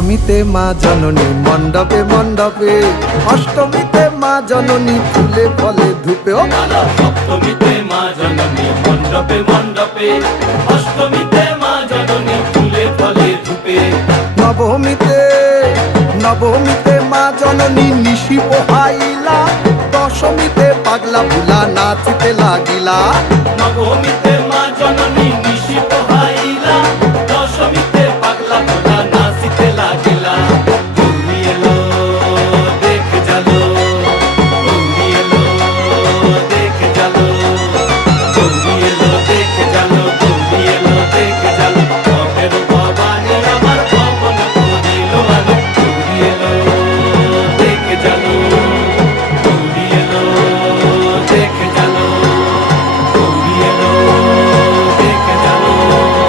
অষ্টমীতে মা জননী মণ্ডপে মণ্ডপে। অষ্টমীতে মা জননী ফুলে ফলে ধূপে। সপ্তমীতে মা জননী মণ্ডপে মণ্ডপে। অষ্টমীতে মা জননী ফুলে ফলে ধূপে। নবমীতে নবমীতে মা জননী নিশি পোহাইলা। দশমীতে পাগলা ভুলা নাচিতে লাগিলা। নবমীতে মা জননী